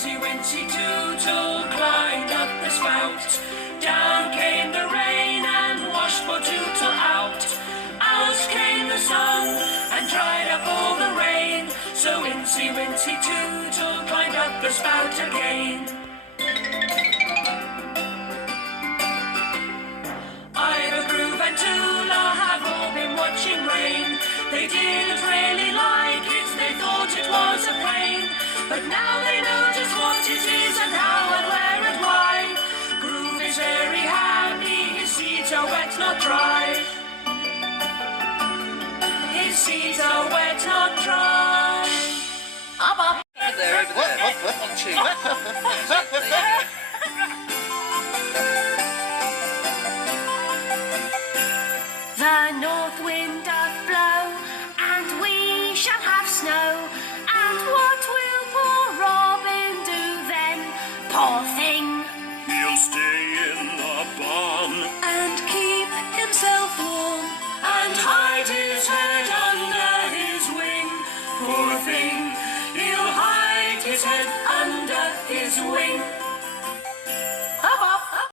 Incy Wincy Tootle climbed up the spout. Down came the rain and washed poor Tootle out. Out came the sun and dried up all the rain. So Incy Wincy Tootle climbed up the spout again. Ivor, Groove and Tula have all been watching rain. They didn't really like it, they thought it was a pain. But now they know just what it is and how and where and why. Groove is very happy, his seeds are wet, not dry. His seeds are wet, not dry. Up. Over there. What? On tube. The north wind doth blow, and we shall have snow. And what will poor Robin do then? Poor thing! He'll stay in the barn And keep himself warm. and hide his head under his wing. Poor thing, he'll hide his head under his wing.